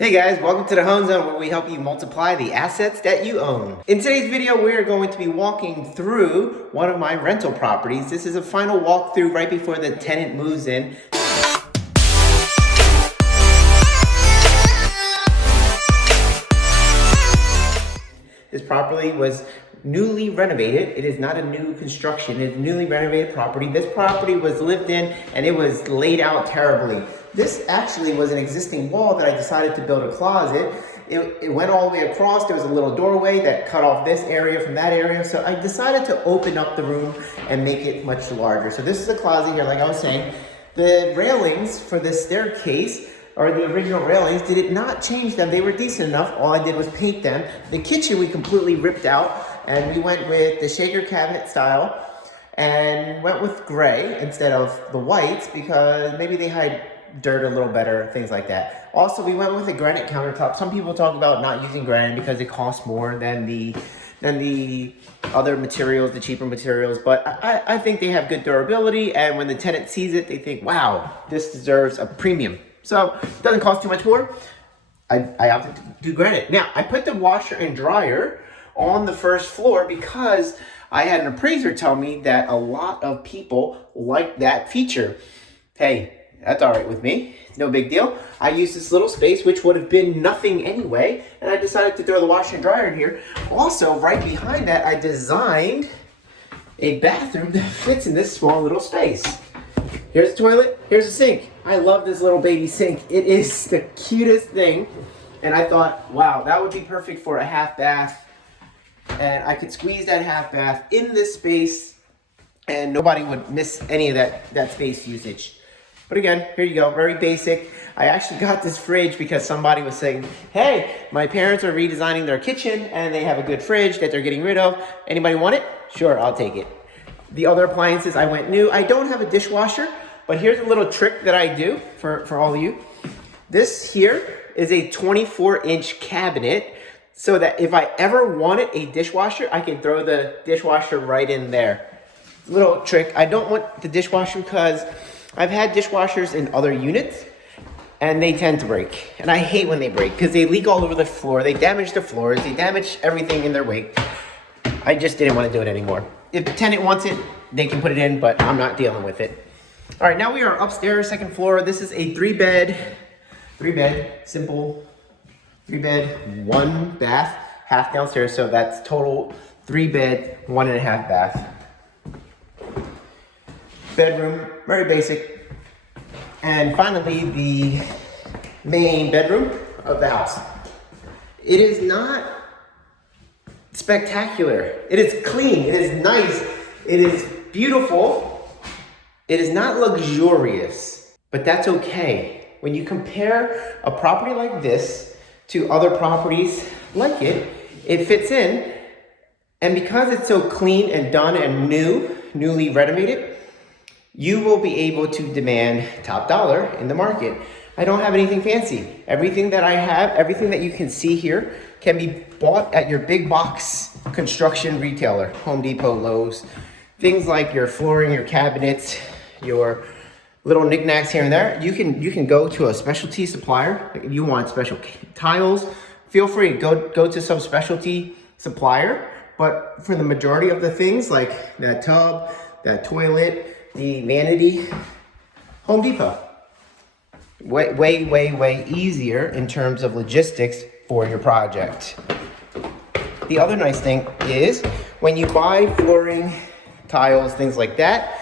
Hey guys, welcome to the Hoan Zone where we help you multiply the assets that you own. In today's video, we are going to be walking through one of my rental properties. This is a final walkthrough right before the tenant moves in. This property was newly renovated. It is not a new construction, it's a newly renovated property. This property was lived in and it was laid out terribly. This actually was an existing wall that I decided to build a closet. It went all the way across. There was a little doorway that cut off this area from that area. So I decided to open up the room and make it much larger. So this is a closet here, like I was saying. The railings for this staircase, or the original railings, did not change them. They were decent enough. All I did was paint them. The kitchen we completely ripped out and we went with the shaker cabinet style and went with gray instead of the whites because maybe they hide dirt a little better, things like that. Also, we went with a granite countertop. Some people talk about not using granite because it costs more than the other materials, the cheaper materials, but I think they have good durability, and when the tenant sees it, they think, wow, this deserves a premium. So it doesn't cost too much more. I opted to do granite. Now, I put the washer and dryer on the first floor because I had an appraiser tell me that a lot of people like that feature. Hey, that's all right with me. It's no big deal. I used this little space, which would have been nothing anyway, and I decided to throw the washer and dryer in here. Also, right behind that, I designed a bathroom that fits in this small little space. Here's the toilet, here's the sink. I love this little baby sink. It is the cutest thing. And I thought, wow, that would be perfect for a half bath. And I could squeeze that half bath in this space and nobody would miss any of that space usage. But again, here you go, very basic. I actually got this fridge because somebody was saying, hey, my parents are redesigning their kitchen and they have a good fridge that they're getting rid of. Anybody want it? Sure, I'll take it. The other appliances I went new. I don't have a dishwasher, but here's a little trick that I do for all of you. This here is a 24-inch cabinet so that if I ever wanted a dishwasher, I can throw the dishwasher right in there. Little trick. I don't want the dishwasher because I've had dishwashers in other units and they tend to break. And I hate when they break because they leak all over the floor. They damage the floors. They damage everything in their wake. I just didn't want to do it anymore. If the tenant wants it, they can put it in, but I'm not dealing with it. All right, now we are upstairs, second floor. This is a three bed, simple 3-bed, 1 bath, half downstairs. So that's total 3-bed, 1.5 bath. Bedroom, very basic. And finally, the main bedroom of the house. It is not spectacular. It is clean, it is nice, it is beautiful. It is not luxurious, but that's okay. When you compare a property like this to other properties like it, it fits in. And because it's so clean and done and newly renovated, you will be able to demand top dollar in the market. I don't have anything fancy. Everything that I have, everything that you can see here can be bought at your big box construction retailer, Home Depot, Lowe's. Things like your flooring, your cabinets, your little knickknacks here and there. You can go to a specialty supplier. If you want special tiles, feel free, go to some specialty supplier. But for the majority of the things like that tub, that toilet, the vanity, Home Depot. Way easier in terms of logistics for your project. The other nice thing is when you buy flooring, tiles, things like that,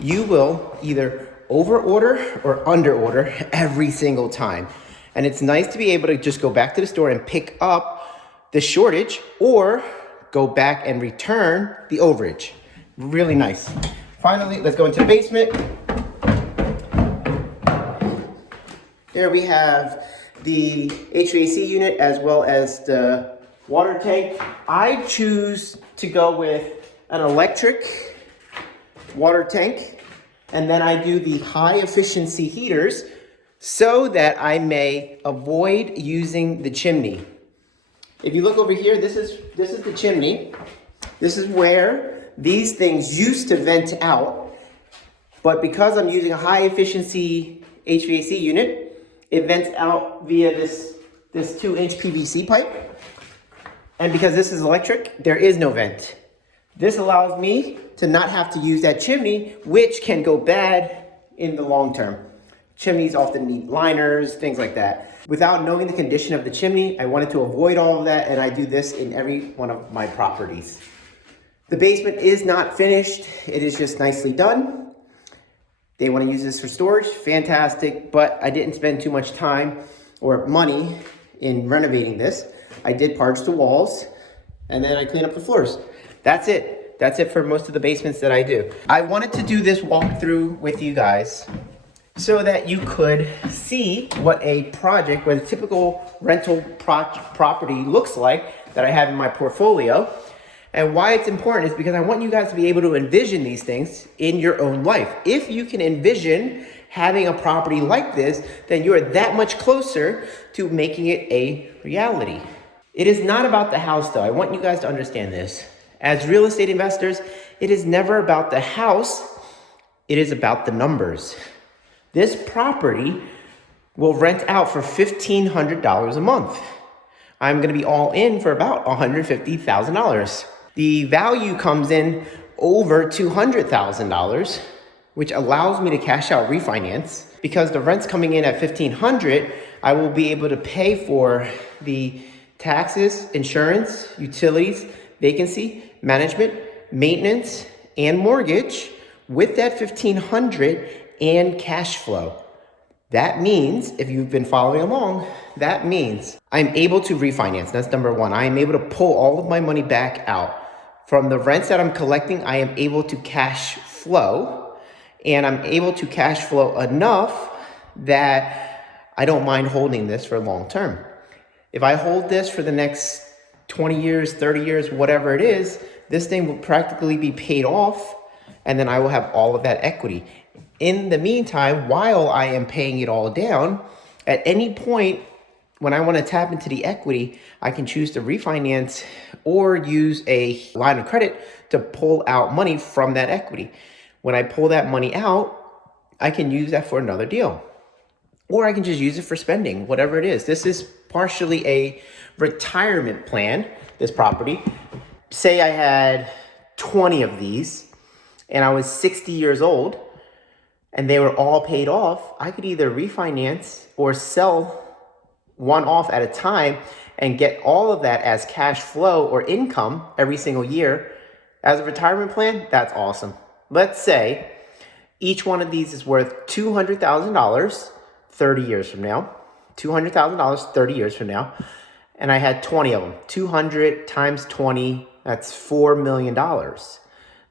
you will either over order or under order every single time. And it's nice to be able to just go back to the store and pick up the shortage or go back and return the overage. Really nice. Finally, let's go into the basement. Here we have the HVAC unit as well as the water tank. I choose to go with an electric water tank, and then I do the high efficiency heaters so that I may avoid using the chimney. If you look over here, this is the chimney. This is where these things used to vent out, but because I'm using a high efficiency HVAC unit, it vents out via this this 2-inch PVC pipe. And because this is electric, there is no vent. This allows me to not have to use that chimney, which can go bad in the long term. Chimneys often need liners, things like that. Without knowing the condition of the chimney, I wanted to avoid all of that, and I do this in every one of my properties. The basement is not finished. It is just nicely done. They want to use this for storage, fantastic, but I didn't spend too much time or money in renovating this. I did parch the walls, and then I clean up the floors. That's it. That's it for most of the basements that I do. I wanted to do this walkthrough with you guys so that you could see what a project, what a typical rental property looks like that I have in my portfolio. And why it's important is because I want you guys to be able to envision these things in your own life. If you can envision having a property like this, then you are that much closer to making it a reality. It is not about the house though. I want you guys to understand this. As real estate investors, it is never about the house. It is about the numbers. This property will rent out for $1,500 a month. I'm going to be all in for about $150,000. The value comes in over $200,000, which allows me to cash out refinance. Because the rent's coming in at $1,500, I will be able to pay for the taxes, insurance, utilities, vacancy, management, maintenance, and mortgage with that $1,500 and cash flow. That means, if you've been following along, that means I'm able to refinance. That's number one. I am able to pull all of my money back out. From the rents that I'm collecting, I am able to cash flow, and I'm able to cash flow enough that I don't mind holding this for long term. If I hold this for the next 20 years, 30 years, whatever it is, this thing will practically be paid off, and then I will have all of that equity. In the meantime, while I am paying it all down, at any point when I want to tap into the equity, I can choose to refinance or use a line of credit to pull out money from that equity. When I pull that money out, I can use that for another deal. Or I can just use it for spending, whatever it is. This is partially a retirement plan, this property. Say I had 20 of these and I was 60 years old and they were all paid off, I could either refinance or sell one off at a time and get all of that as cash flow or income every single year. As a retirement plan, that's awesome. Let's say each one of these is worth $200,000 30 years from now. $200,000 30 years from now. And I had 20 of them. 200 times 20, that's $4 million.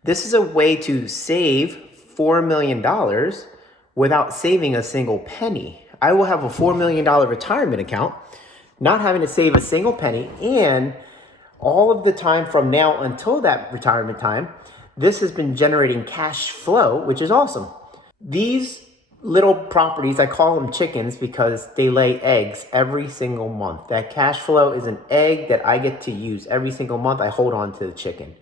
This is a way to save $4 million without saving a single penny. I will have a $4 million retirement account, not having to save a single penny, and all of the time from now until that retirement time, this has been generating cash flow, which is awesome. These little properties, I call them chickens because they lay eggs every single month. That cash flow is an egg that I get to use every single month. I hold on to the chicken.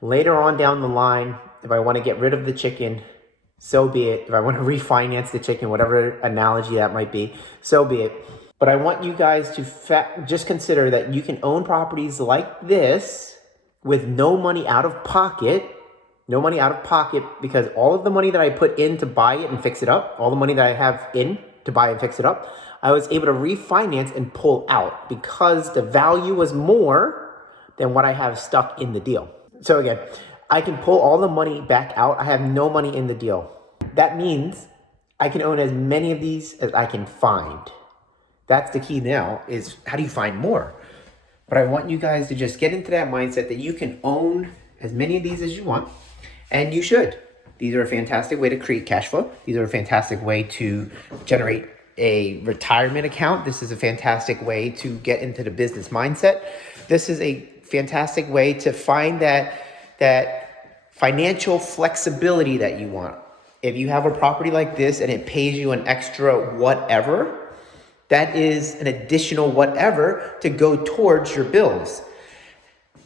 Later on down the line, if I want to get rid of the chicken, so be it. If I want to refinance the chicken, whatever analogy that might be, so be it. But I want you guys to just consider that you can own properties like this with no money out of pocket. No money out of pocket, because all of the money that I put in to buy it and fix it up, all the money that I have in to buy and fix it up, I was able to refinance and pull out because the value was more than what I have stuck in the deal. So again, I can pull all the money back out. I have no money in the deal. That means I can own as many of these as I can find. That's the key now, is how do you find more? But I want you guys to just get into that mindset that you can own as many of these as you want. And you should. These are a fantastic way to create cash flow. These are a fantastic way to generate a retirement account. This is a fantastic way to get into the business mindset. This is a fantastic way to find that financial flexibility that you want. If you have a property like this and it pays you an extra whatever, that is an additional whatever to go towards your bills.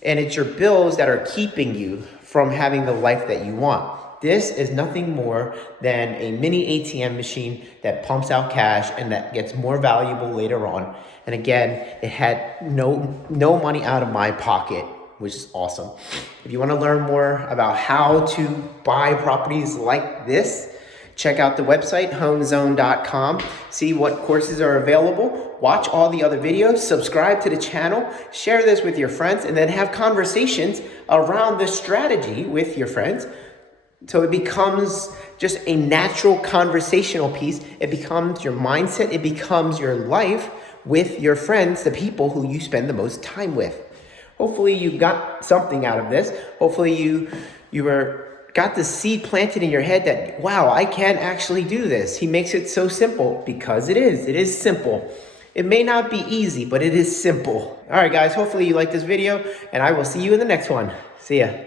And it's your bills that are keeping you from having the life that you want. This is nothing more than a mini ATM machine that pumps out cash and that gets more valuable later on. And again, it had no money out of my pocket, which is awesome. If you want to learn more about how to buy properties like this, check out the website, hoanzone.com. See what courses are available. Watch all the other videos. Subscribe to the channel. Share this with your friends, and then have conversations around the strategy with your friends. So it becomes just a natural conversational piece. It becomes your mindset. It becomes your life with your friends, the people who you spend the most time with. Hopefully you got something out of this. Hopefully you got the seed planted in your head that, wow, I can actually do this. He makes it so simple because it is simple. It may not be easy, but it is simple. All right, guys, hopefully you like this video, and I will see you in the next one. See ya.